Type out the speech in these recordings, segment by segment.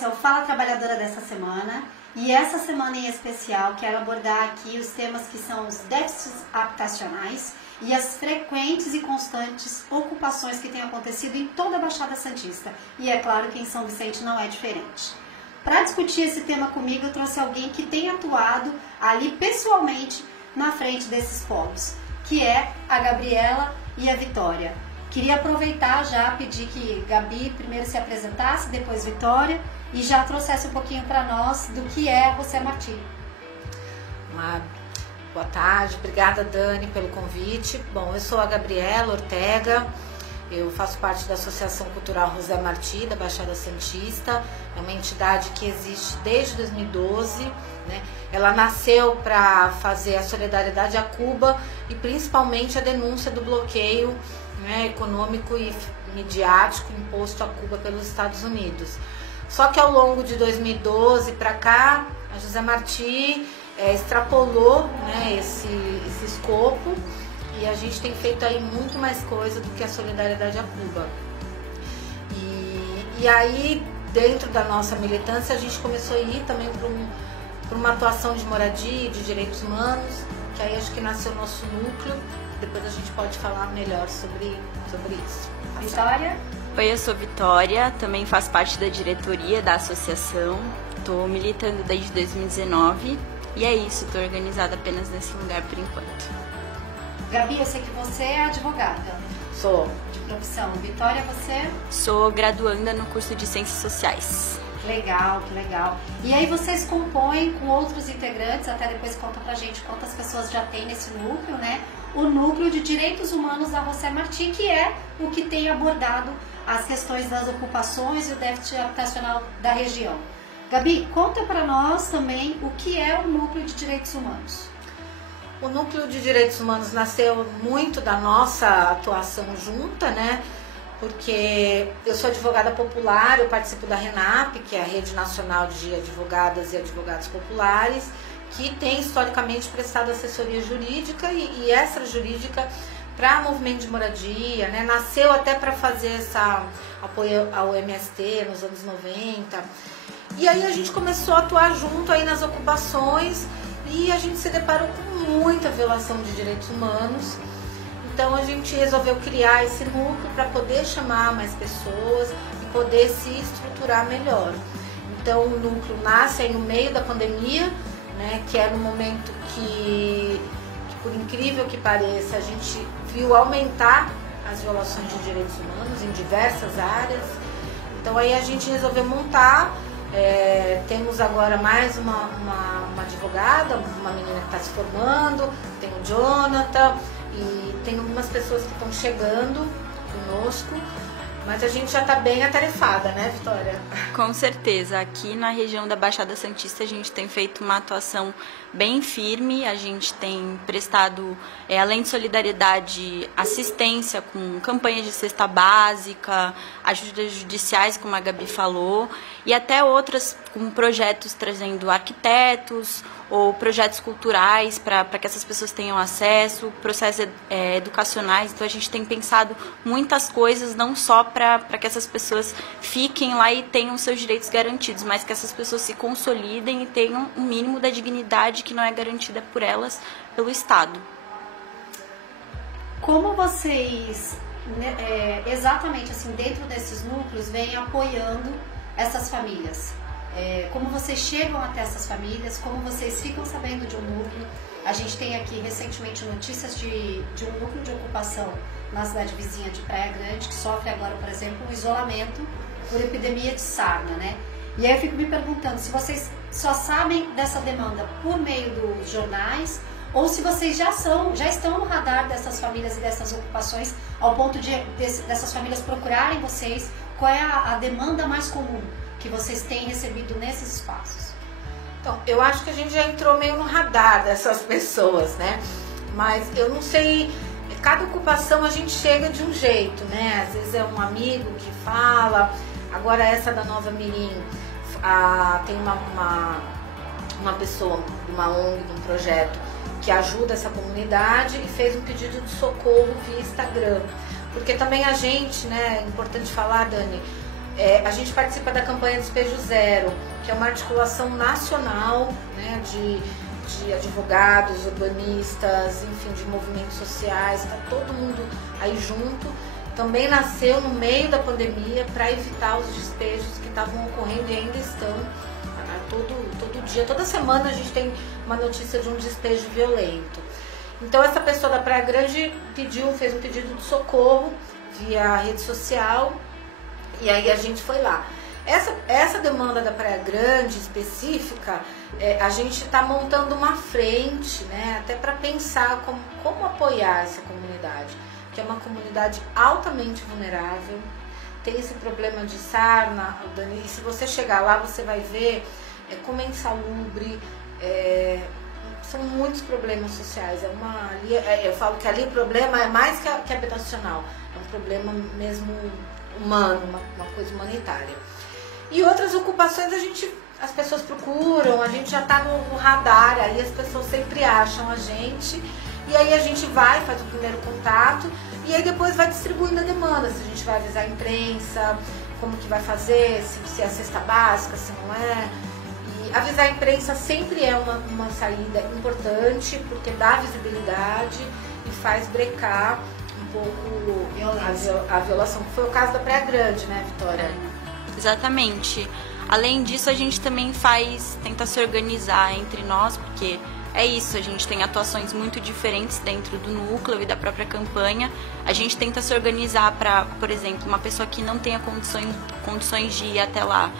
esse é o Fala Trabalhadora dessa semana. E essa semana em especial quero abordar aqui os temas que são os déficits habitacionais e as frequentes e constantes ocupações que têm acontecido em toda a Baixada Santista. E é claro que em São Vicente não é diferente. Para discutir esse tema comigo, eu trouxe alguém que tem atuado ali pessoalmente na frente desses polos, que é a Gabriela e a Vitória. Queria aproveitar já, pedir que Gabi primeiro se apresentasse, depois Vitória, e já trouxesse um pouquinho para nós do que é José Martí. Boa tarde, obrigada Dani pelo convite. Bom, eu sou a Gabriela Ortega, eu faço parte da Associação Cultural José Martí, da Baixada Santista. É uma entidade que existe desde 2012, né? Ela nasceu para fazer a solidariedade a Cuba e principalmente a denúncia do bloqueio, né, econômico e midiático imposto a Cuba pelos Estados Unidos. Só que ao longo de 2012 para cá, a José Martí extrapolou, né, esse escopo, e a gente tem feito aí muito mais coisa do que a solidariedade a Cuba. E aí, dentro da nossa militância, a gente começou a ir também para uma atuação de moradia e de direitos humanos, que aí acho que nasceu o nosso núcleo. Depois a gente pode falar melhor sobre isso. Vitória? Oi, eu sou Vitória, também faço parte da diretoria da associação. Estou militando desde 2019 e é isso, estou organizada apenas nesse lugar por enquanto. Gabi, eu sei que você é advogada. Sou. De profissão. Vitória, você? Sou graduanda no curso de Ciências Sociais. Legal, que legal. E aí vocês compõem com outros integrantes, até depois conta pra gente quantas pessoas já tem nesse núcleo, né? O núcleo de direitos humanos da José Martí, que é o que tem abordado as questões das ocupações e o déficit habitacional da região. Gabi, conta para nós também o que é o núcleo de direitos humanos. O núcleo de direitos humanos nasceu muito da nossa atuação junta, né? Porque eu sou advogada popular, eu participo da RENAP, que é a Rede Nacional de Advogadas e Advogados Populares, que tem historicamente prestado assessoria jurídica e extrajurídica para movimento de moradia, né? Nasceu até para fazer essa apoio ao MST nos anos 90. E aí a gente começou a atuar junto aí nas ocupações e a gente se deparou com muita violação de direitos humanos. Então a gente resolveu criar esse núcleo para poder chamar mais pessoas e poder se estruturar melhor. Então o núcleo nasce aí no meio da pandemia, né, que é no momento que, por incrível que pareça, a gente viu aumentar as violações de direitos humanos em diversas áreas. Então aí a gente resolveu montar, temos agora mais uma advogada, uma menina que está se formando, tem o Jonathan e tem algumas pessoas que estão chegando conosco. Mas a gente já está bem atarefada, né, Vitória? Com certeza. Aqui na região da Baixada Santista a gente tem feito uma atuação bem firme. A gente tem prestado, além de solidariedade, assistência com campanhas de cesta básica, ajudas judiciais, como a Gabi falou, e até outras com projetos trazendo arquitetos ou projetos culturais para que essas pessoas tenham acesso, processos educacionais. Então a gente tem pensado muitas coisas, não só para que essas pessoas fiquem lá e tenham seus direitos garantidos, mas que essas pessoas se consolidem e tenham um mínimo da dignidade que não é garantida por elas pelo Estado. Como vocês, exatamente assim, dentro desses núcleos, vêm apoiando essas famílias? Como vocês chegam até essas famílias, como vocês ficam sabendo de um núcleo? A gente tem aqui recentemente notícias de um núcleo de ocupação na cidade vizinha de Praia Grande, que sofre agora, por exemplo, um isolamento por epidemia de sarna, né? E aí eu fico me perguntando se vocês só sabem dessa demanda por meio dos jornais ou se vocês já estão no radar dessas famílias e dessas ocupações ao ponto dessas famílias procurarem vocês. Qual é a demanda mais comum que vocês têm recebido nesses espaços? Então, eu acho que a gente já entrou meio no radar dessas pessoas, né? Mas eu não sei, cada ocupação a gente chega de um jeito, né? Às vezes é um amigo que fala. Agora essa da Nova Mirim, tem uma pessoa de uma ONG, de um projeto, que ajuda essa comunidade e fez um pedido de socorro via Instagram. Porque também a gente, né, é importante falar, Dani, A gente participa da campanha Despejo Zero, que é uma articulação nacional, né, de advogados, urbanistas, enfim, de movimentos sociais, está todo mundo aí junto. Também nasceu no meio da pandemia para evitar os despejos que estavam ocorrendo e ainda estão. Todo dia, toda semana a gente tem uma notícia de um despejo violento. Então essa pessoa da Praia Grande fez um pedido de socorro via rede social e aí a gente foi lá. Essa demanda da Praia Grande específica, a gente está montando uma frente, né, até para pensar como apoiar essa comunidade, que é uma comunidade altamente vulnerável, tem esse problema de sarna, Dani, e se você chegar lá você vai ver como é insalubre, são muitos problemas sociais. Eu falo que ali o problema é mais que habitacional, é um problema mesmo humano, uma coisa humanitária. E outras ocupações as pessoas procuram, a gente já está no radar, aí as pessoas sempre acham a gente, e aí a gente vai, faz o primeiro contato, e aí depois vai distribuindo a demanda, se a gente vai avisar a imprensa, como que vai fazer, se é cesta básica, se não é. E avisar a imprensa sempre é uma saída importante, porque dá visibilidade e faz brecar um pouco a violação, que foi o caso da Praia Grande, né, Vitória? Exatamente. Além disso, a gente também tenta se organizar entre nós, porque é isso, a gente tem atuações muito diferentes dentro do núcleo e da própria campanha. A gente tenta se organizar para, por exemplo, uma pessoa que não tenha condições de ir até lá,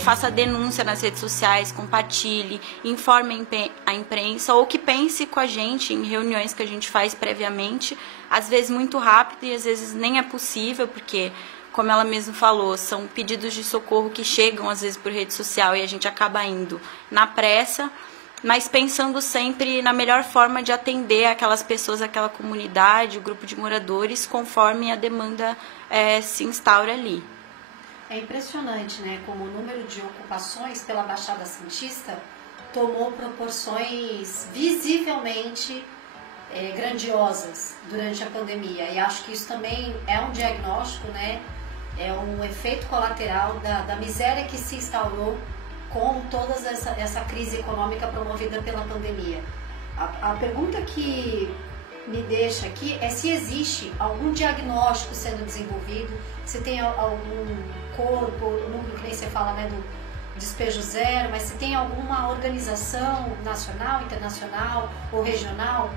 faça denúncia nas redes sociais, compartilhe, informe a imprensa ou que pense com a gente em reuniões que a gente faz previamente, às vezes muito rápido e às vezes nem é possível, porque, como ela mesma falou, são pedidos de socorro que chegam às vezes por rede social e a gente acaba indo na pressa, mas pensando sempre na melhor forma de atender aquelas pessoas, aquela comunidade, o grupo de moradores, conforme a demanda se instaura ali. É impressionante, né, como o número de ocupações pela Baixada Santista tomou proporções visivelmente grandiosas durante a pandemia. E acho que isso também é um diagnóstico, né, é um efeito colateral da miséria que se instaurou com toda essa crise econômica promovida pela pandemia. A pergunta que me deixa aqui é se existe algum diagnóstico sendo desenvolvido, se tem algum corpo, o núcleo que nem você fala, né, do Despejo Zero, mas se tem alguma organização nacional, internacional ou regional,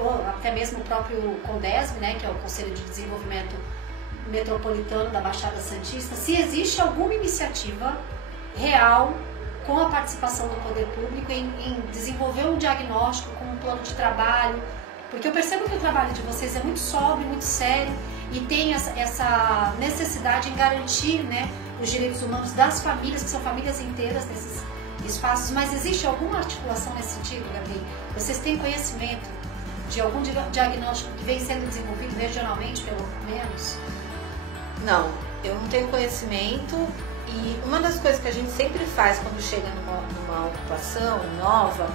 ou até mesmo o próprio CONDESB, né, que é o Conselho de Desenvolvimento Metropolitano da Baixada Santista, se existe alguma iniciativa real com a participação do poder público em desenvolver um diagnóstico com um plano de trabalho, porque eu percebo que o trabalho de vocês é muito sóbrio, muito sério e tem essa necessidade em garantir, né, os direitos humanos das famílias, que são famílias inteiras nesses espaços, mas existe alguma articulação nesse sentido, Gabi? Vocês têm conhecimento de algum diagnóstico que vem sendo desenvolvido regionalmente, pelo menos? Não, eu não tenho conhecimento. E uma das coisas que a gente sempre faz quando chega numa ocupação nova,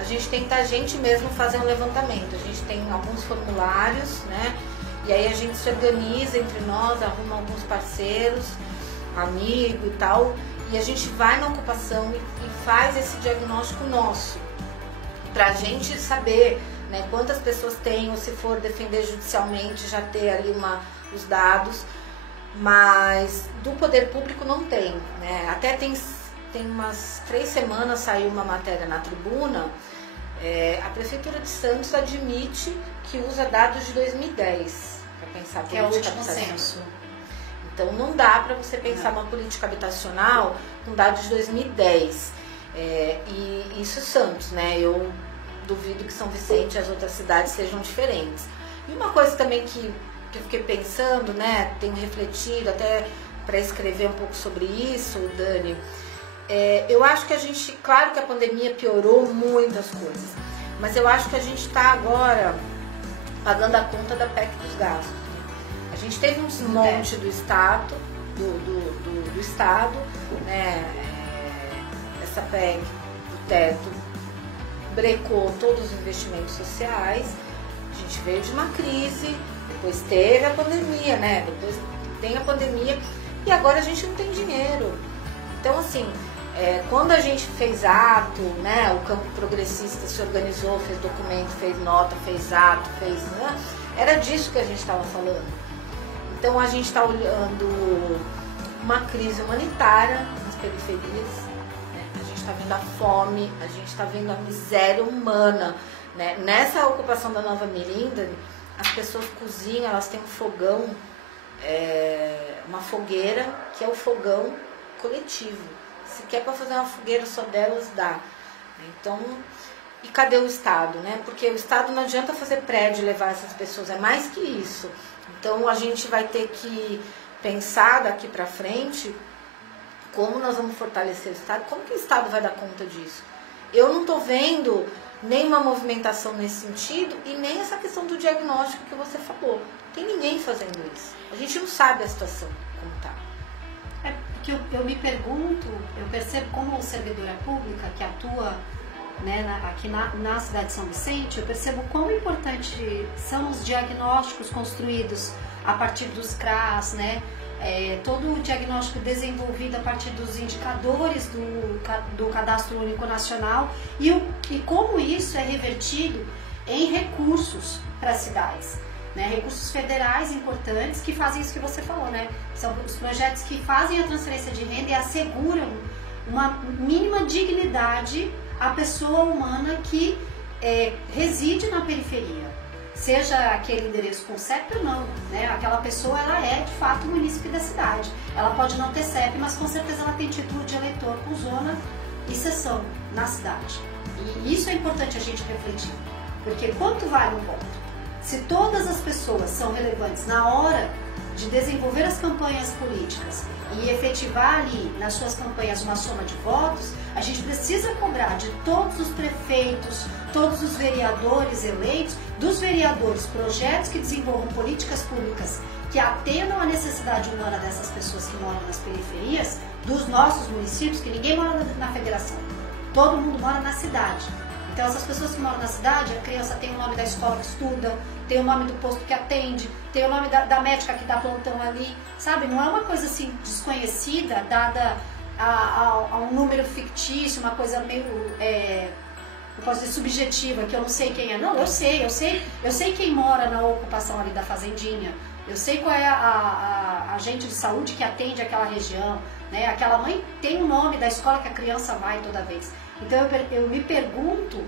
a gente tenta a gente mesmo fazer um levantamento. A gente tem alguns formulários, né? E aí a gente se organiza entre nós, arruma alguns parceiros, amigo e tal, e a gente vai na ocupação e faz esse diagnóstico nosso, pra gente saber, né, quantas pessoas tem, ou se for defender judicialmente, já ter ali os dados. Mas do poder público não tem, né? Até tem umas 3 semanas saiu uma matéria na Tribuna, a Prefeitura de Santos admite que usa dados de 2010 para pensar que política habitacional. É o último censo. Então não dá para você pensar uma política habitacional com dados de 2010. E isso é Santos, né? Eu duvido que São Vicente e as outras cidades sejam diferentes. E uma coisa também que eu fiquei pensando, né, tenho refletido até para escrever um pouco sobre isso, Dani, eu acho que a gente, claro que a pandemia piorou muitas coisas, mas eu acho que a gente está agora pagando a conta da PEC dos gastos. A gente teve um desmonte do Estado, do Estado, né, essa PEC do teto brecou todos os investimentos sociais, a gente veio de uma crise. Depois teve a pandemia, né? Depois tem a pandemia e agora a gente não tem dinheiro. Então, assim, quando a gente fez ato, né, o campo progressista se organizou, fez documento, fez nota, fez ato, era disso que a gente estava falando. Então a gente está olhando uma crise humanitária nas periferias, né? A gente está vendo a fome, a gente está vendo a miséria humana, né? Nessa ocupação da Nova Mirinda, as pessoas cozinham, elas têm um fogão, uma fogueira, que é o fogão coletivo. Se quer para fazer uma fogueira só delas, dá. Então, e cadê o Estado, né? Porque o Estado não adianta fazer prédio e levar essas pessoas, é mais que isso. Então a gente vai ter que pensar daqui para frente como nós vamos fortalecer o Estado, como que o Estado vai dar conta disso. Eu não estou vendo nenhuma movimentação nesse sentido e nem essa questão do diagnóstico que você falou. Não tem ninguém fazendo isso. A gente não sabe a situação como está. Porque eu me pergunto, eu percebo como servidora pública que atua, né, aqui na cidade de São Vicente, eu percebo quão importante são os diagnósticos construídos a partir dos CRAS, né? Todo o diagnóstico desenvolvido a partir dos indicadores do Cadastro Único Nacional e como isso é revertido em recursos para as cidades, né? Recursos federais importantes que fazem isso que você falou, né? São os projetos que fazem a transferência de renda e asseguram uma mínima dignidade à pessoa humana que reside na periferia, seja aquele endereço com CEP ou não, né? Aquela pessoa, ela é de fato munícipe da cidade, ela pode não ter CEP, mas com certeza ela tem título de eleitor com zona e seção na cidade, e isso é importante a gente refletir, porque quanto vale um voto? Se todas as pessoas são relevantes na hora de desenvolver as campanhas políticas e efetivar ali nas suas campanhas uma soma de votos, a gente precisa cobrar de todos os prefeitos, todos os vereadores eleitos, dos vereadores, projetos que desenvolvam políticas públicas que atendam a necessidade humana dessas pessoas que moram nas periferias, dos nossos municípios, que ninguém mora na federação, todo mundo mora na cidade. Então essas pessoas que moram na cidade, a criança tem o nome da escola que estuda, tem o nome do posto que atende, tem o nome da médica que dá plantão ali, sabe? Não é uma coisa assim desconhecida, dada a um número fictício, uma coisa meio, eu posso dizer, subjetiva, que eu não sei quem é. Não, eu sei quem mora na ocupação ali da fazendinha, eu sei qual é a agente de saúde que atende aquela região, né? Aquela mãe tem o nome da escola que a criança vai toda vez. Então eu me pergunto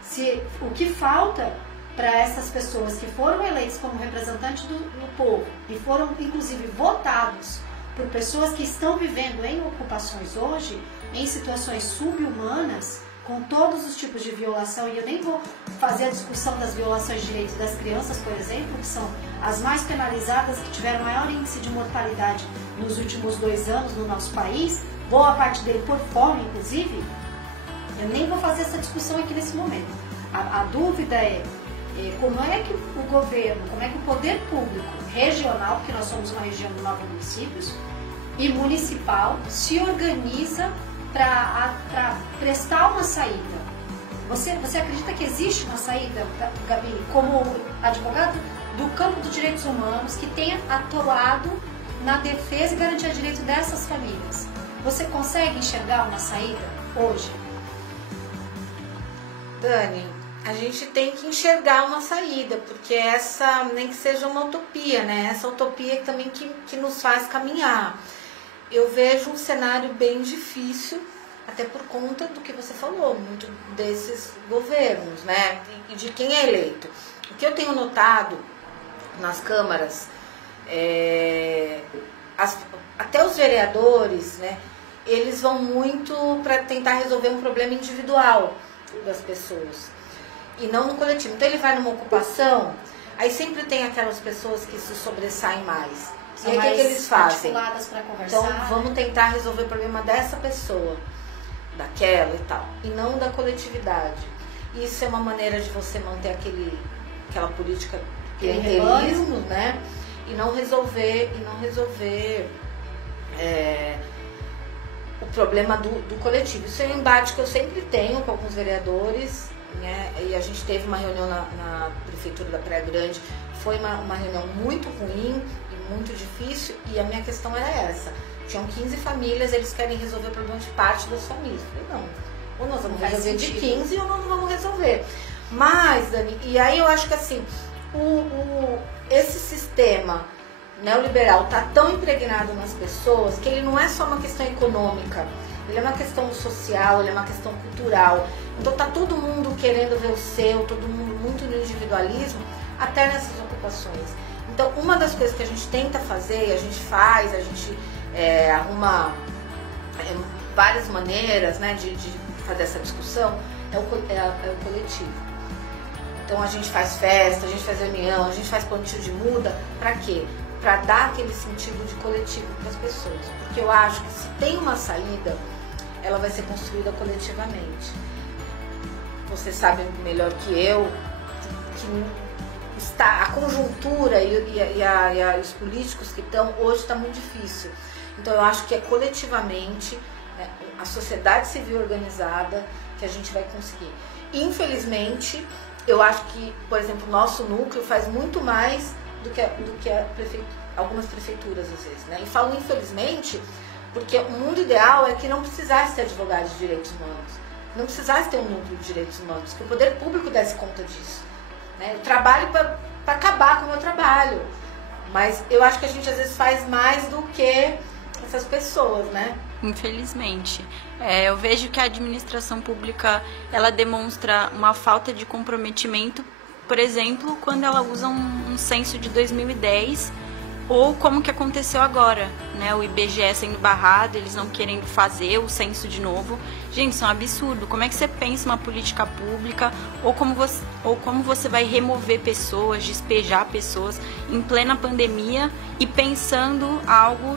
se o que falta para essas pessoas que foram eleitas como representantes do povo e foram inclusive votados por pessoas que estão vivendo em ocupações hoje, em situações subhumanas, com todos os tipos de violação, e eu nem vou fazer a discussão das violações de direitos das crianças, por exemplo, que são as mais penalizadas, que tiveram maior índice de mortalidade nos últimos 2 anos no nosso país, boa parte dele por fome, inclusive. Eu nem vou fazer essa discussão aqui nesse momento. A dúvida é como é que o governo, como é que o poder público regional, porque nós somos uma região de 9 municípios, e municipal se organiza para prestar uma saída. Você acredita que existe uma saída, Gabi, como advogado do campo dos direitos humanos, que tenha atuado na defesa e garantia de direito dessas famílias? Você consegue enxergar uma saída hoje? Dani, a gente tem que enxergar uma saída, porque essa nem que seja uma utopia, né? Essa utopia também que nos faz caminhar. Eu vejo um cenário bem difícil, até por conta do que você falou, muito desses governos, né? E de quem é eleito. O que eu tenho notado nas câmaras, até os vereadores, né? Eles vão muito para tentar resolver um problema individual das pessoas e não no coletivo. Então ele vai numa ocupação, aí sempre tem aquelas pessoas que se sobressaem mais. São e aí o que eles fazem? Pra conversar, então vamos tentar resolver o problema dessa pessoa, daquela e tal, e não da coletividade. Isso é uma maneira de você manter aquela política clientelismo, né? E não resolver o problema do coletivo. Isso é um embate que eu sempre tenho com alguns vereadores, né? E a gente teve uma reunião na prefeitura da Praia Grande, foi uma reunião muito ruim e muito difícil, e a minha questão era essa. Tinham 15 famílias, eles querem resolver o problema de parte das famílias. Eu falei, não, ou nós vamos resolver de 15 ou nós não vamos resolver. Mas, Dani, e aí eu acho que assim, esse sistema neoliberal está tão impregnado nas pessoas que ele não é só uma questão econômica, ele é uma questão social, ele é uma questão cultural. Então tá todo mundo querendo ver o seu, todo mundo muito no individualismo, até nessas ocupações. Então uma das coisas que a gente tenta fazer, a gente arruma várias maneiras, né, de fazer essa discussão, é o coletivo. Então a gente faz festa, a gente faz reunião, a gente faz plantio de muda, para quê? Para dar aquele sentido de coletivo para as pessoas. Porque eu acho que se tem uma saída, ela vai ser construída coletivamente. Você sabe melhor que eu que a conjuntura e os políticos que estão hoje está muito difícil. Então eu acho que é coletivamente, a sociedade civil organizada, que a gente vai conseguir. Infelizmente, eu acho que, por exemplo, o nosso núcleo faz muito mais do que algumas prefeituras às vezes, né? E falo infelizmente porque o mundo ideal é que não precisasse ter advogados de direitos humanos, não precisasse ter um núcleo de direitos humanos, que o poder público desse conta disso, né? Eu trabalho para acabar com o meu trabalho, mas eu acho que a gente às vezes faz mais do que essas pessoas, né? Infelizmente. Eu vejo que a administração pública, ela demonstra uma falta de comprometimento, por exemplo, quando ela usa um censo de 2010, ou como que aconteceu agora, né? O IBGE sendo barrado, eles não querendo fazer o censo de novo. Gente, isso é um absurdo. Como é que você pensa uma política pública, ou como você vai remover pessoas, despejar pessoas em plena pandemia e pensando algo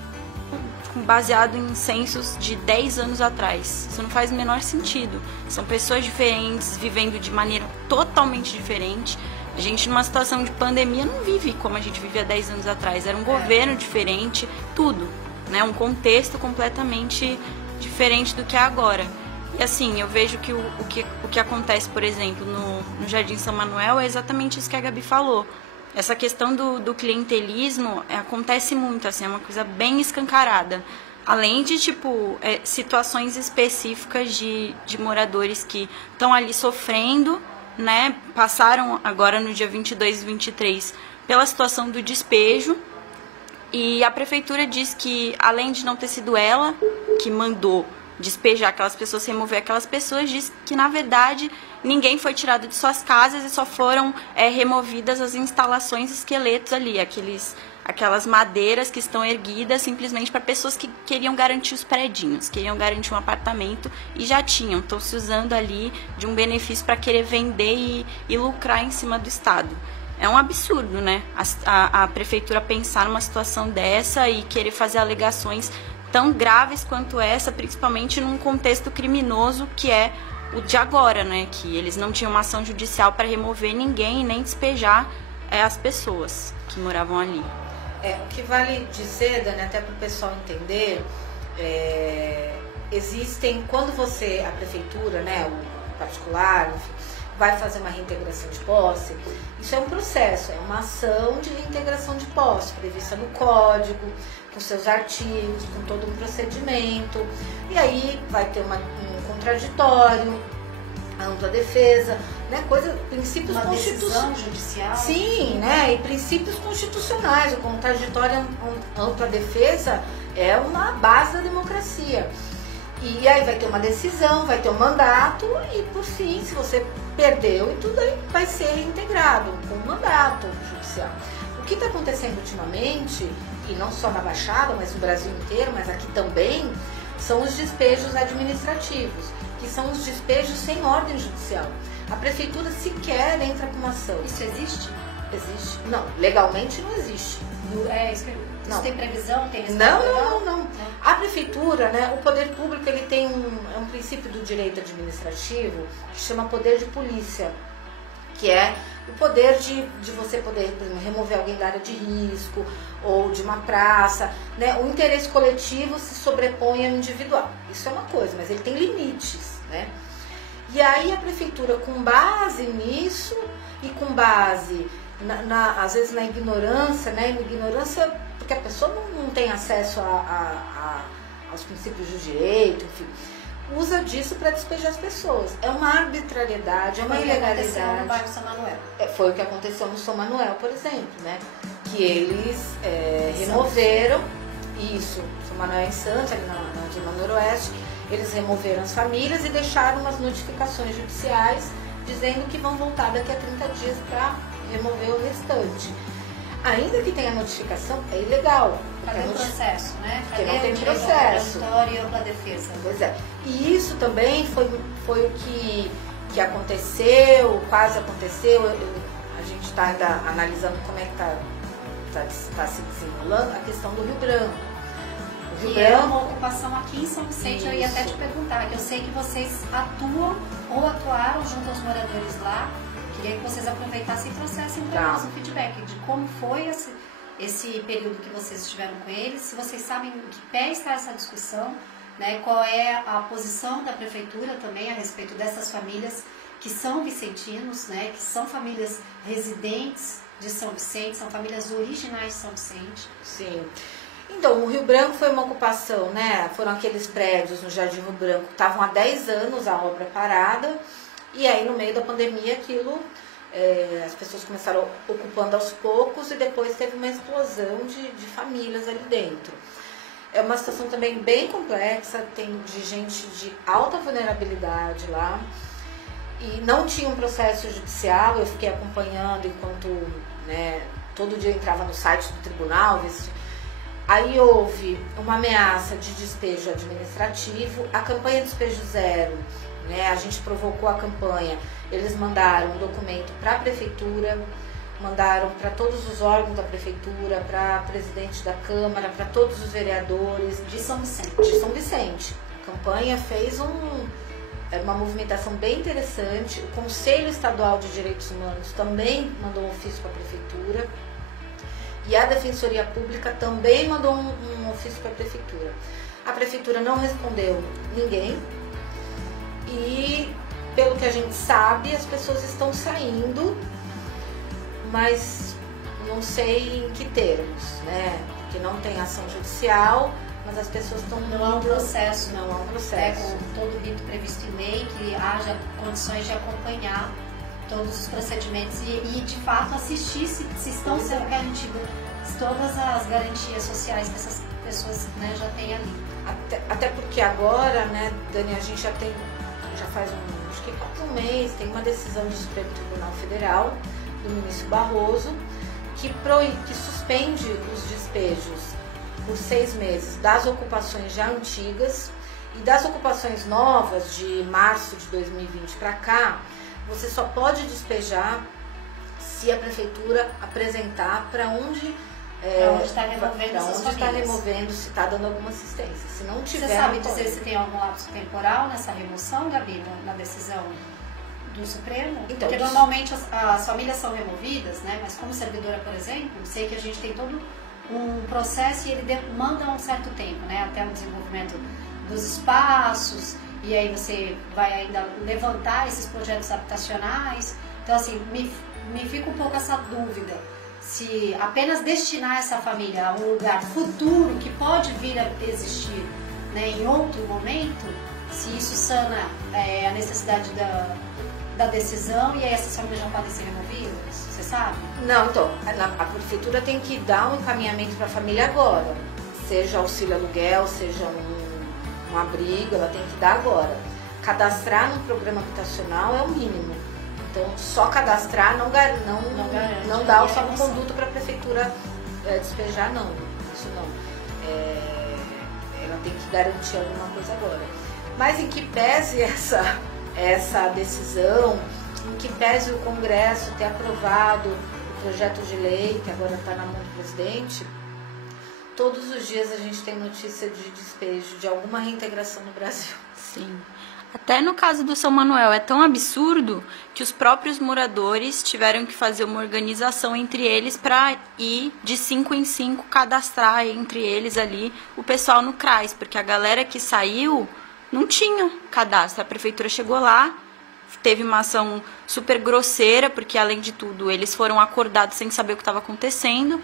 baseado em censos de 10 anos atrás? Isso não faz o menor sentido. São pessoas diferentes, vivendo de maneira totalmente diferente. A gente, numa situação de pandemia, não vive como a gente vivia 10 anos atrás. Era um governo diferente, tudo, né? Um contexto completamente diferente do que é agora. E assim, eu vejo que o que acontece, por exemplo, no Jardim São Manuel é exatamente isso que a Gabi falou. Essa questão do clientelismo acontece muito, assim, é uma coisa bem escancarada. Além de, situações específicas de moradores que estão ali sofrendo, né? Passaram agora no dia 22 e 23 pela situação do despejo. E a prefeitura diz que, além de não ter sido ela que mandou despejar aquelas pessoas, remover aquelas pessoas, diz que, na verdade, ninguém foi tirado de suas casas e só foram removidas as instalações, esqueletos ali, aquelas madeiras que estão erguidas simplesmente para pessoas que queriam garantir os predinhos, queriam garantir um apartamento e já estão se usando ali de um benefício para querer vender e lucrar em cima do Estado. É um absurdo, né? A prefeitura pensar numa situação dessa e querer fazer alegações tão graves quanto essa, principalmente num contexto criminoso que é o de agora, né? Que eles não tinham uma ação judicial para remover ninguém e nem despejar as pessoas que moravam ali. O que vale dizer, Dani, até para o pessoal entender, existem, quando a prefeitura, né, o particular, enfim, vai fazer uma reintegração de posse, isso é um processo, é uma ação de reintegração de posse, prevista no código, com seus artigos, com todo um procedimento, e aí vai ter um contraditório, a ampla defesa, né, princípios constitucionais. Judicial. Sim, né, e princípios constitucionais. O contraditório, a ampla defesa é uma base da democracia. E aí vai ter uma decisão, vai ter um mandato e, por fim, se você perdeu e tudo, aí vai ser reintegrado com um mandato judicial. O que está acontecendo ultimamente, e não só na Baixada, mas no Brasil inteiro, mas aqui também, são os despejos administrativos, que são os despejos sem ordem judicial. A prefeitura sequer entra com uma ação. Isso existe? Existe? Não, legalmente não existe. Isso tem previsão? Tem Não. A prefeitura, né, o poder público, ele tem um princípio do direito administrativo que chama poder de polícia, que é o poder de você poder, por exemplo, remover alguém da área de risco ou de uma praça, né? O interesse coletivo se sobrepõe ao individual. Isso é uma coisa, mas ele tem limites, né? E aí a prefeitura, com base nisso e com base, às vezes, na ignorância, né? Na ignorância porque a pessoa não tem acesso aos princípios do direito, enfim, usa disso para despejar as pessoas. É uma arbitrariedade, é uma ilegalidade. Foi o que aconteceu no bairro São Manuel. Foi o que aconteceu no São Manuel, por exemplo, né? Que eles removeram isso, São Manuel em Santos, ali na zona noroeste, eles removeram as famílias e deixaram umas notificações judiciais dizendo que vão voltar daqui a 30 dias para remover o restante. Ainda que tenha notificação, é ilegal. Cadê o processo, né? Porque não tem processo. E ampla defesa. Pois é. E isso também foi o que aconteceu, quase aconteceu. A gente está ainda analisando como é que está se desenrolando a questão do Rio Branco. O Rio Branco é uma ocupação aqui em São Vicente. Eu ia até te perguntar, que eu sei que vocês atuam ou atuaram junto aos moradores lá. Queria que vocês aproveitassem e trouxessem para nós um feedback de como foi esse período que vocês estiveram com eles, se vocês sabem em que pé está essa discussão, né, qual é a posição da prefeitura também a respeito dessas famílias que são vicentinos, né, que são famílias residentes de São Vicente, são famílias originais de São Vicente. Sim. Então, o Rio Branco foi uma ocupação, né, foram aqueles prédios no Jardim Rio Branco, estavam há 10 anos a obra parada, e aí no meio da pandemia aquilo, as pessoas começaram ocupando aos poucos e depois teve uma explosão de famílias ali dentro. É uma situação também bem complexa, tem de gente de alta vulnerabilidade lá e não tinha um processo judicial, eu fiquei acompanhando enquanto, né, todo dia eu entrava no site do tribunal, aí houve uma ameaça de despejo administrativo, a campanha Despejo Zero, né, a gente provocou a campanha, eles mandaram um documento para a prefeitura, mandaram para todos os órgãos da prefeitura, para a presidente da Câmara, para todos os vereadores de São Vicente. A campanha fez uma movimentação bem interessante, o Conselho Estadual de Direitos Humanos também mandou um ofício para a prefeitura e a Defensoria Pública também mandou um ofício para a prefeitura. A prefeitura não respondeu ninguém. E, pelo que a gente sabe, as pessoas estão saindo, mas não sei em que termos, né? Porque não tem ação judicial, mas as pessoas estão... Não há um processo. Não há um processo. Com todo o rito previsto em lei, que haja condições de acompanhar todos os procedimentos e de fato, assistir se estão sendo garantidas todas as garantias sociais que essas pessoas, né, já têm ali. Até porque agora, né, Dani, a gente já faz acho que quase um mês, tem uma decisão do Supremo Tribunal Federal, do ministro Barroso, que suspende os despejos por 6 meses das ocupações já antigas e das ocupações novas de março de 2020 para cá, você só pode despejar se a prefeitura apresentar para onde está removendo, se está dando alguma assistência. Se não tiver, você sabe dizer se tem algum lapso temporal nessa remoção, Gabi, na decisão do Supremo? Então, porque normalmente as famílias são removidas, né? Mas como servidora, por exemplo, sei que a gente tem todo um processo e ele demanda um certo tempo, né? Até o desenvolvimento dos espaços, e aí você vai ainda levantar esses projetos habitacionais. Então, assim, me fica um pouco essa dúvida. Se apenas destinar essa família a um lugar futuro que pode vir a existir, né, em outro momento, se isso sana a necessidade da decisão e aí essas famílias já podem ser removidas, você sabe? Não, então, a prefeitura tem que dar um encaminhamento para a família agora, seja auxílio aluguel, seja um abrigo, ela tem que dar agora. Cadastrar num programa habitacional é o mínimo. Então, só cadastrar não dá o salvo-conduto para a prefeitura despejar, não. Isso não. Ela tem que garantir alguma coisa agora. Mas em que pese essa decisão, em que pese o Congresso ter aprovado o projeto de lei, que agora está na mão do presidente, todos os dias a gente tem notícia de despejo, de alguma reintegração no Brasil. Sim. Até no caso do São Manuel é tão absurdo que os próprios moradores tiveram que fazer uma organização entre eles para ir de 5 em 5 cadastrar entre eles ali o pessoal no CRAS, porque a galera que saiu não tinha cadastro. A prefeitura chegou lá, teve uma ação super grosseira, porque além de tudo eles foram acordados sem saber o que estava acontecendo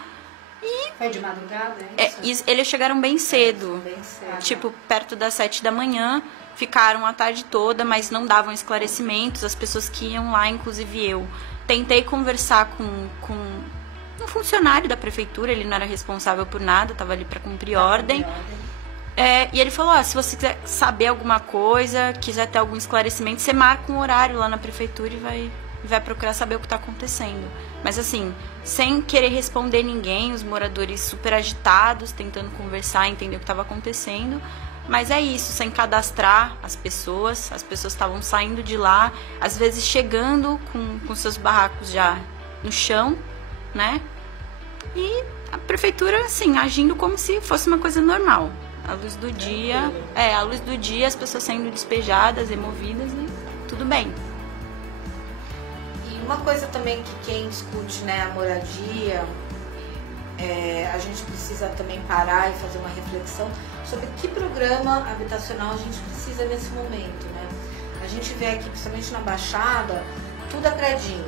e Foi de madrugada, Eles chegaram bem cedo, Bem cedo. tipo perto das 7 da manhã, ficaram a tarde toda, mas não davam esclarecimentos, as pessoas que iam lá, inclusive eu. Tentei conversar com um funcionário da prefeitura, ele não era responsável por nada, estava ali para cumprir ordem. E ele falou, se você quiser saber alguma coisa, quiser ter algum esclarecimento, você marca um horário lá na prefeitura e vai procurar saber o que está acontecendo. Mas assim, sem querer responder ninguém, os moradores super agitados, tentando conversar, entender o que estava acontecendo. Mas é isso, sem cadastrar as pessoas estavam saindo de lá, às vezes chegando com seus barracos já no chão, né? E a prefeitura, assim, agindo como se fosse uma coisa normal. À luz do dia, as pessoas sendo despejadas, removidas e tudo bem. E uma coisa também que quem discute, né, a moradia, a gente precisa também parar e fazer uma reflexão sobre que programa habitacional a gente precisa nesse momento, né? A gente vê aqui, principalmente na Baixada, tudo é predinho.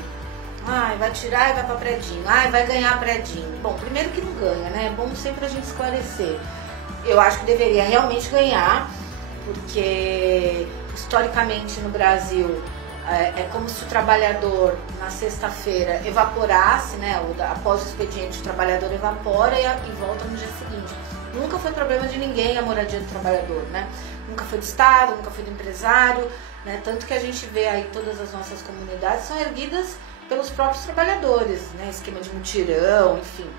Vai tirar e vai para predinho. Vai ganhar predinho. Bom, primeiro que não ganha, né? É bom sempre a gente esclarecer. Eu acho que deveria realmente ganhar, porque historicamente no Brasil é como se o trabalhador na sexta-feira evaporasse, né? Após o expediente o trabalhador evapora e volta no dia seguinte. Nunca foi problema de ninguém a moradia do trabalhador, né? Nunca foi do Estado, nunca foi do empresário, né? Tanto que a gente vê aí todas as nossas comunidades são erguidas pelos próprios trabalhadores, né? Esquema de mutirão, enfim.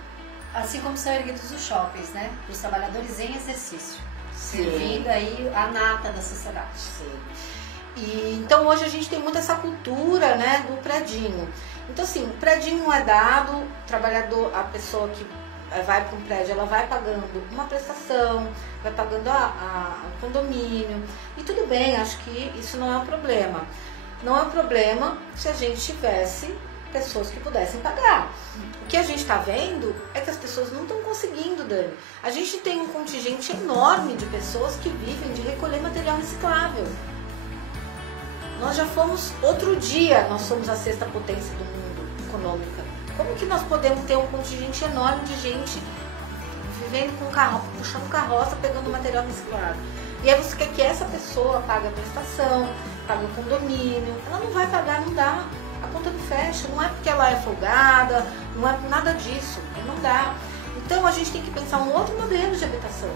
Assim como são erguidos os shoppings, né? Para os trabalhadores em exercício. Sim. Servindo aí a nata da sociedade. Sim. E, então hoje a gente tem muito essa cultura, né, do predinho. Então assim, o predinho não é dado, o trabalhador, a pessoa que vai para um prédio, ela vai pagando uma prestação, vai pagando o condomínio. E tudo bem, acho que isso não é um problema. Não é um problema se a gente tivesse pessoas que pudessem pagar. O que a gente está vendo é que as pessoas não estão conseguindo, Dani. A gente tem um contingente enorme de pessoas que vivem de recolher material reciclável. Nós já fomos, outro dia, nós somos a 6ª potência do mundo econômica. Como que nós podemos ter um contingente enorme de gente vivendo com puxando carroça, pegando material reciclado? E aí você quer que essa pessoa pague a prestação, pague o condomínio. Ela não vai pagar, não dá. A conta não fecha, não é porque ela é folgada, não é por nada disso, não dá. Então a gente tem que pensar um outro modelo de habitação.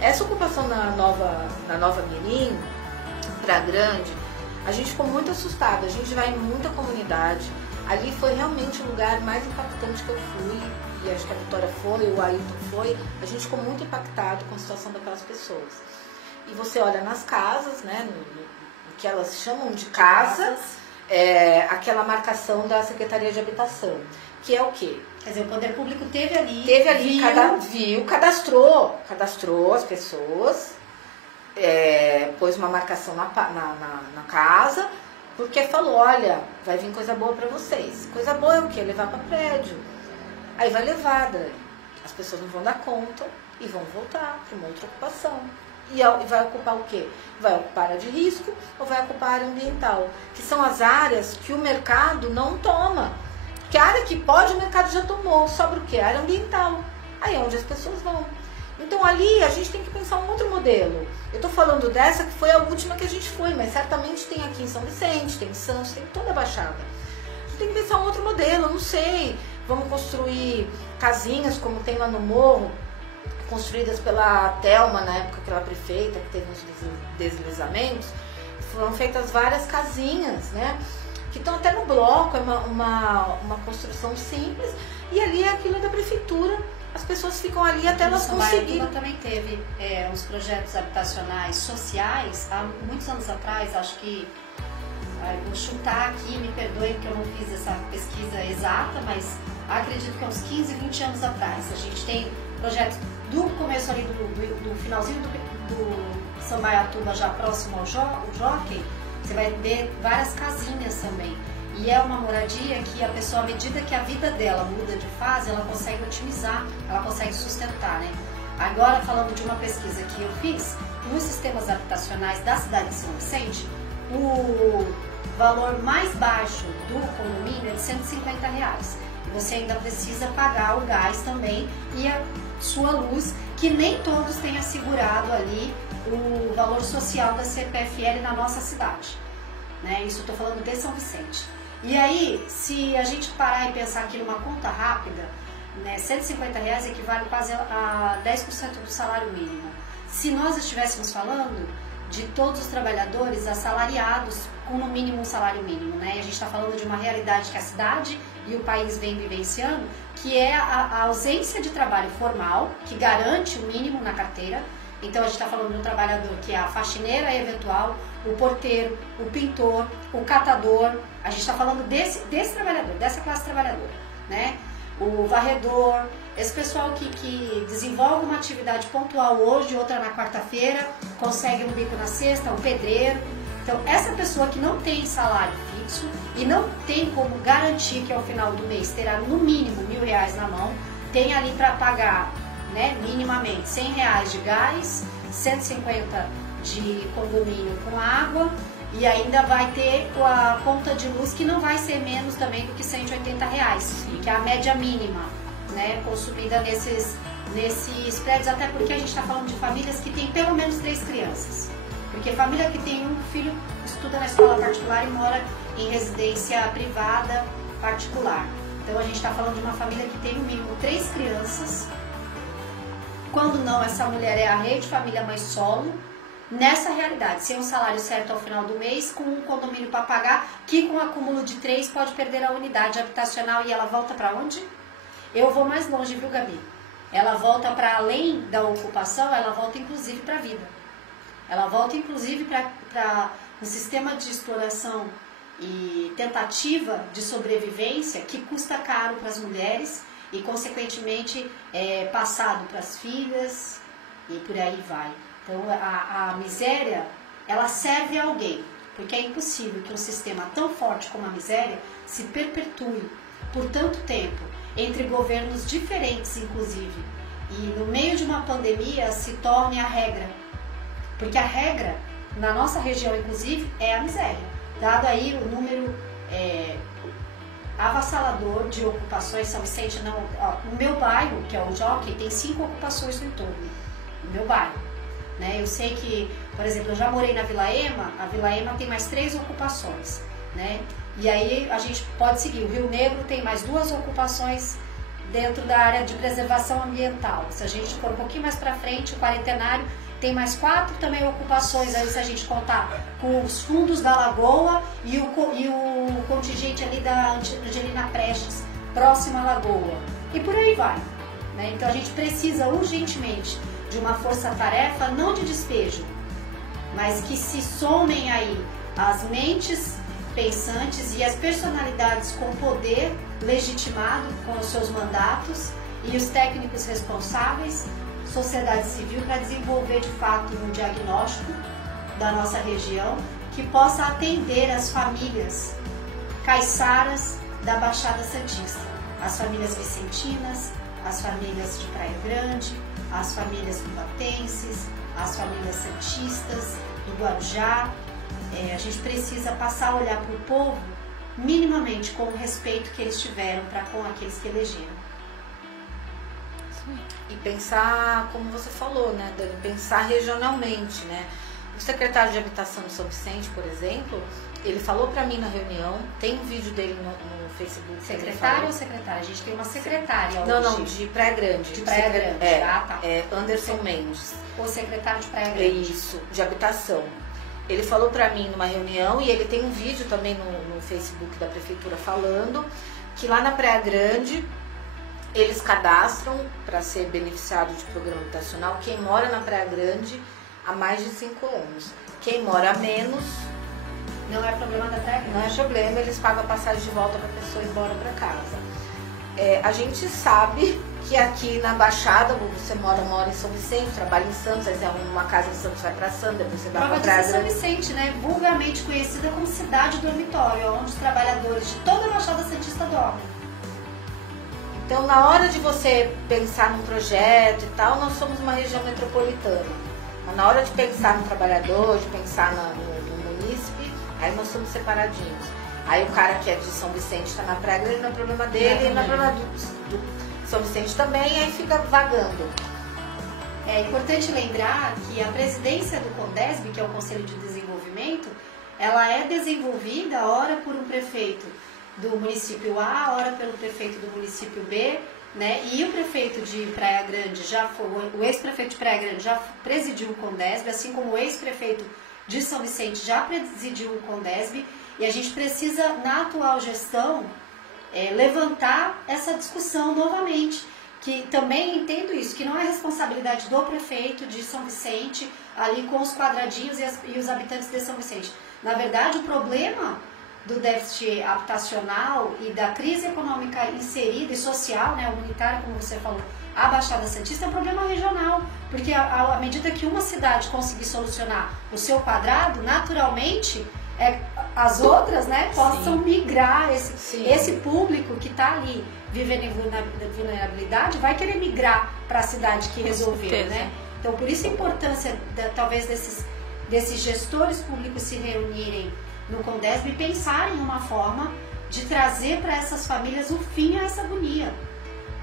Essa ocupação na Nova Mirim, Praia Grande, a gente ficou muito assustada, a gente vai em muita comunidade. Ali foi realmente o lugar mais impactante que eu fui, e acho que a Vitória foi, o Ailton foi. A gente ficou muito impactado com a situação daquelas pessoas. E você olha nas casas, né, no que elas chamam de casa, aquela marcação da Secretaria de Habitação, que é o quê? Quer dizer, o poder público teve ali, cadastrou as pessoas, pôs uma marcação na casa, porque falou, olha, vai vir coisa boa para vocês. Coisa boa é o quê? Levar para prédio. Aí vai levar, as pessoas não vão dar conta e vão voltar para uma outra ocupação. E vai ocupar o quê? Vai ocupar área de risco ou vai ocupar área ambiental? Que são as áreas que o mercado não toma. Porque a área que pode, o mercado já tomou. Sobra o quê? A área ambiental. Aí é onde as pessoas vão. Então ali a gente tem que pensar um outro modelo. Eu estou falando dessa que foi a última que a gente foi, mas certamente tem aqui em São Vicente, tem em Santos, tem toda a Baixada. A gente tem que pensar um outro modelo, não sei. Vamos construir casinhas como tem lá no Morro, construídas pela Thelma, na época que ela era prefeita, que teve uns deslizamentos. Foram feitas várias casinhas, né? Que estão até no bloco, é uma construção simples. E ali é aquilo da prefeitura. As pessoas ficam ali até elas conseguirem. Também teve uns projetos habitacionais sociais, há muitos anos atrás, acho que, vou chutar aqui, me perdoe porque eu não fiz essa pesquisa exata, mas acredito que há uns 15, 20 anos atrás. A gente tem projetos do começo ali do finalzinho do Sambaiatuba, já próximo ao Jockey, você vai ver várias casinhas também. E é uma moradia que a pessoa, à medida que a vida dela muda de fase, ela consegue otimizar, ela consegue sustentar, né? Agora, falando de uma pesquisa que eu fiz, nos sistemas habitacionais da cidade de São Vicente, o valor mais baixo do condomínio é de R$150. você ainda precisa pagar o gás também e a sua luz, que nem todos têm assegurado ali o valor social da CPFL na nossa cidade, né? Isso eu estou falando de São Vicente. E aí, se a gente parar e pensar aqui numa conta rápida, né, R$150 equivale quase a 10% do salário mínimo. Se nós estivéssemos falando de todos os trabalhadores assalariados com no mínimo um salário mínimo, né? E a gente está falando de uma realidade que a cidade e o país vem vivenciando, que é a ausência de trabalho formal, que garante o mínimo na carteira. Então a gente está falando de um trabalhador que é a faxineira eventual, o porteiro, o pintor, o catador. A gente está falando desse trabalhador, dessa classe trabalhadora, né? O varredor, esse pessoal que desenvolve uma atividade pontual hoje, outra na quarta-feira, consegue um bico na sexta, o pedreiro. Então, essa pessoa que não tem salário fixo e não tem como garantir que ao final do mês terá no mínimo R$1.000 na mão, tem ali para pagar, né, minimamente R$100 de gás, 150 de condomínio com água, e ainda vai ter a conta de luz que não vai ser menos também do que R$180, sim, que é a média mínima, né, consumida nesses prédios, até porque a gente está falando de famílias que têm pelo menos 3 crianças. Porque família que tem um filho estuda na escola particular e mora em residência privada particular. Então a gente está falando de uma família que tem no mínimo 3 crianças. Quando não, essa mulher é a rede família mãe solo. Nessa realidade, sem um salário certo ao final do mês, com um condomínio para pagar, que com um acúmulo de 3 pode perder a unidade habitacional, e ela volta para onde? Eu vou mais longe, viu, Gabi? Ela volta para além da ocupação, ela volta inclusive para a vida. Ela volta inclusive para um sistema de exploração e tentativa de sobrevivência que custa caro para as mulheres e, consequentemente, é passado para as filhas e por aí vai. Então, a miséria, ela serve a alguém, porque é impossível que um sistema tão forte como a miséria se perpetue por tanto tempo, entre governos diferentes, inclusive, e no meio de uma pandemia se torne a regra. Porque a regra, na nossa região, inclusive, é a miséria. Dado aí o número avassalador de ocupações, São Vicente, no meu bairro, que é o Jockey, tem 5 ocupações no entorno, no meu bairro. Né? Eu sei que, por exemplo, eu já morei na Vila Ema, a Vila Ema tem mais 3 ocupações, né? E aí a gente pode seguir, o Rio Negro tem mais 2 ocupações dentro da área de preservação ambiental. Se a gente for um pouquinho mais para frente, o Quarentenário tem mais 4 também ocupações, aí se a gente contar com os fundos da Lagoa e o contingente ali da Angelina Prestes, próxima à Lagoa. E por aí vai. Né? Então a gente precisa urgentemente de uma força-tarefa, não de despejo, mas que se somem aí as mentes pensantes e as personalidades com poder legitimado com os seus mandatos e os técnicos responsáveis, sociedade civil, para desenvolver de fato um diagnóstico da nossa região que possa atender as famílias caiçaras da Baixada Santista, as famílias vicentinas, as famílias de Praia Grande, as famílias cubatenses, as famílias santistas, do Guarujá. A gente precisa passar a olhar para o povo minimamente com o respeito que eles tiveram para com aqueles que elegeram. E pensar, como você falou, né, Dani, pensar regionalmente, né? O secretário de Habitação de São Vicente, por exemplo, ele falou para mim na reunião, tem um vídeo dele no Facebook. Secretário ou secretária? A gente tem uma secretária hoje. Não, de Praia Grande. De Praia Grande, tá. É Anderson Mendes. O secretário de Praia Grande. Isso, de Habitação. Ele falou para mim numa reunião, e ele tem um vídeo também no Facebook da Prefeitura falando, que lá na Praia Grande eles cadastram para ser beneficiado de programa habitacional quem mora na Praia Grande há mais de 5 anos. Quem mora menos... Não é problema da Praia Grande. Não é problema, eles pagam a passagem de volta para a pessoa ir embora para casa. A gente sabe que aqui na Baixada, você mora em São Vicente, trabalha em Santos, aí você arruma uma casa em Santos, vai para Santos, depois você vai para Praia Grande. São Vicente, né? Vulgarmente conhecida como cidade dormitório, onde os trabalhadores de toda a Baixada Santista dormem. Então, na hora de você pensar num projeto e tal, nós somos uma região metropolitana. Mas na hora de pensar no trabalhador, de pensar no munícipe, aí nós somos separadinhos. Aí o cara que é de São Vicente está na Praia Grande, não é problema dele, não é problema do São Vicente também, aí fica vagando. É importante lembrar que a presidência do CONDESB, que é o Conselho de Desenvolvimento, ela é desenvolvida ora por um prefeito do município A, ora pelo prefeito do município B, né? E o prefeito de Praia Grande o ex-prefeito de Praia Grande já presidiu o CONDESB, assim como o ex-prefeito de São Vicente já presidiu o CONDESB, e a gente precisa, na atual gestão, levantar essa discussão novamente, que também entendo isso, que não é responsabilidade do prefeito de São Vicente, ali com os quadradinhos e os habitantes de São Vicente. Na verdade, o problema do déficit habitacional e da crise econômica inserida e social, né, humanitária, como você falou, a Baixada Santista é um problema regional, porque à medida que uma cidade conseguir solucionar o seu quadrado, naturalmente as outras, né, possam migrar, esse público que está ali vivendo em vulnerabilidade vai querer migrar para a cidade que resolveu, né? Então, por isso a importância, talvez, desses gestores públicos se reunirem no CONDESB e pensarem em uma forma de trazer para essas famílias o fim a essa agonia.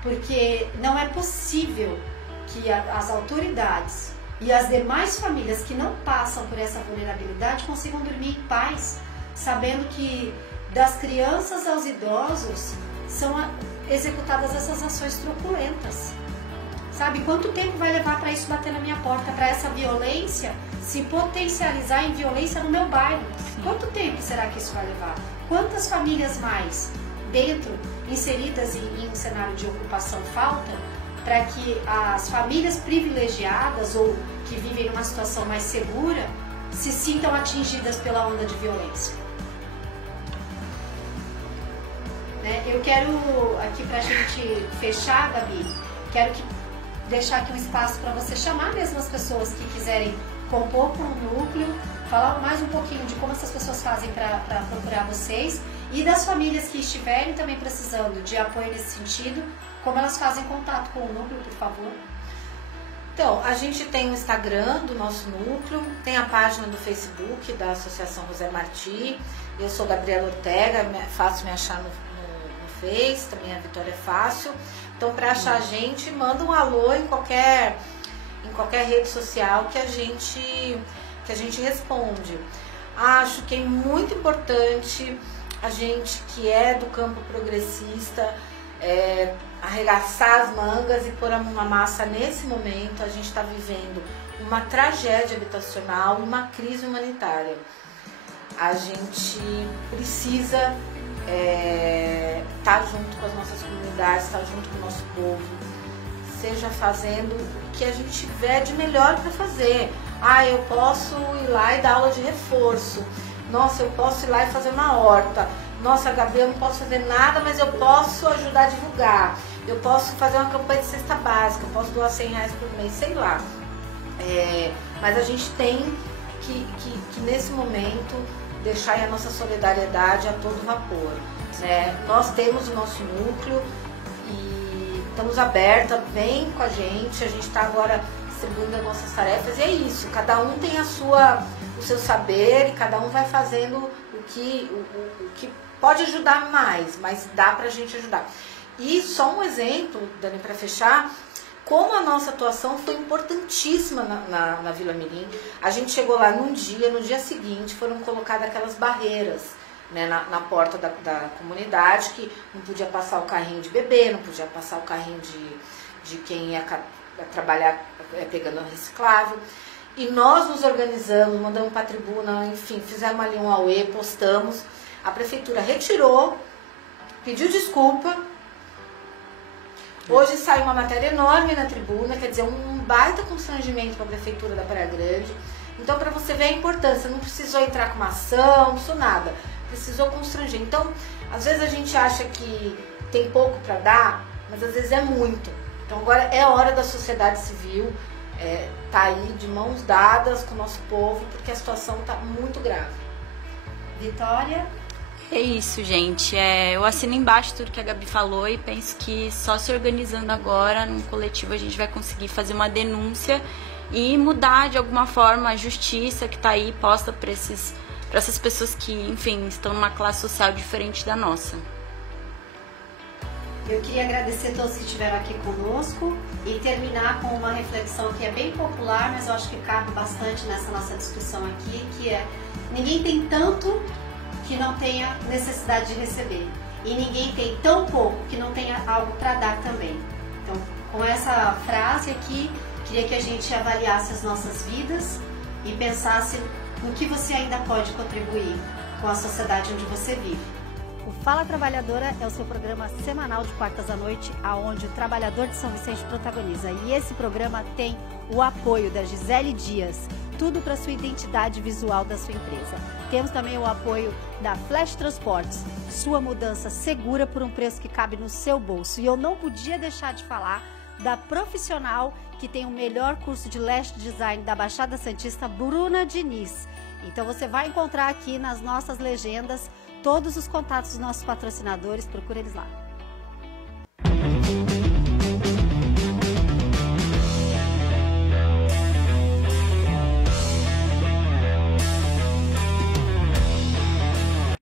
Porque não é possível que as autoridades e as demais famílias que não passam por essa vulnerabilidade consigam dormir em paz, sabendo que das crianças aos idosos são executadas essas ações truculentas. Sabe, quanto tempo vai levar para isso bater na minha porta, para essa violência se potencializar em violência no meu bairro? Quanto tempo será que isso vai levar? Quantas famílias mais inseridas em um cenário de ocupação faltam para que as famílias privilegiadas ou que vivem numa situação mais segura se sintam atingidas pela onda de violência? Eu quero aqui, pra gente fechar, Gabi, quero deixar aqui um espaço para você chamar mesmo as pessoas que quiserem compor com o núcleo, falar mais um pouquinho de como essas pessoas fazem para procurar vocês e das famílias que estiverem também precisando de apoio nesse sentido, como elas fazem contato com o núcleo, por favor. Então, a gente tem o Instagram do nosso núcleo, tem a página do Facebook da Associação José Marti. Eu sou Gabriela Ortega, é fácil me achar no Face, também a Vitória é fácil. Então, para achar a gente, manda um alô em qualquer rede social que a gente responde. Acho que é muito importante a gente que é do campo progressista arregaçar as mangas e pôr a mão na massa. Nesse momento. A gente está vivendo uma tragédia habitacional e uma crise humanitária. A gente precisa estar junto com as nossas comunidades, estar junto com o nosso povo, seja fazendo o que a gente tiver de melhor para fazer. Eu posso ir lá e dar aula de reforço. Nossa, eu posso ir lá e fazer uma horta. Nossa, Gabi, eu não posso fazer nada, mas eu posso ajudar a divulgar. Eu posso fazer uma campanha de cesta básica, eu posso doar R$100 por mês, sei lá. Mas a gente tem que nesse momento deixar aí a nossa solidariedade a todo vapor, né? Nós temos o nosso núcleo e estamos abertos, vem com a gente está agora distribuindo as nossas tarefas e é isso, cada um tem o seu saber e cada um vai fazendo o que pode ajudar mais, mas dá pra gente ajudar. E só um exemplo, Dani, para fechar, como a nossa atuação foi importantíssima na Vila Mirim. A gente chegou lá no dia seguinte foram colocadas aquelas barreiras, né, na porta da comunidade, que não podia passar o carrinho de bebê, não podia passar o carrinho de quem ia trabalhar pegando reciclável. E nós nos organizamos, mandamos para a tribuna, enfim, fizemos ali um auê, postamos. A prefeitura retirou, pediu desculpa. Hoje saiu uma matéria enorme na tribuna, quer dizer, um baita constrangimento para a prefeitura da Praia Grande. Então, para você ver a importância, não precisou entrar com uma ação, não precisou nada, precisou constranger. Então, às vezes a gente acha que tem pouco para dar, mas às vezes é muito. Então, agora é hora da sociedade civil tá aí de mãos dadas com o nosso povo, porque a situação está muito grave. Vitória? É isso, gente. Eu assino embaixo tudo que a Gabi falou e penso que só se organizando agora, num coletivo, a gente vai conseguir fazer uma denúncia e mudar de alguma forma a justiça que está aí posta para esses essas pessoas que, enfim, estão numa classe social diferente da nossa. Eu queria agradecer a todos que estiveram aqui conosco e terminar com uma reflexão que é bem popular, mas eu acho que cabe bastante nessa nossa discussão aqui, que é: ninguém tem tanto que não tenha necessidade de receber, e ninguém tem tão pouco que não tenha algo para dar também. Então, com essa frase aqui, queria que a gente avaliasse as nossas vidas e pensasse no que você ainda pode contribuir com a sociedade onde você vive. O Fala Trabalhadora é o seu programa semanal de quartas à noite, aonde o trabalhador de São Vicente protagoniza. E esse programa tem o apoio da Gisele Dias, tudo para sua identidade visual da sua empresa. Temos também o apoio da Flash Transportes, sua mudança segura por um preço que cabe no seu bolso. E eu não podia deixar de falar da profissional que tem o melhor curso de lash design da Baixada Santista, Bruna Diniz. Então você vai encontrar aqui nas nossas legendas todos os contatos dos nossos patrocinadores, procura eles lá.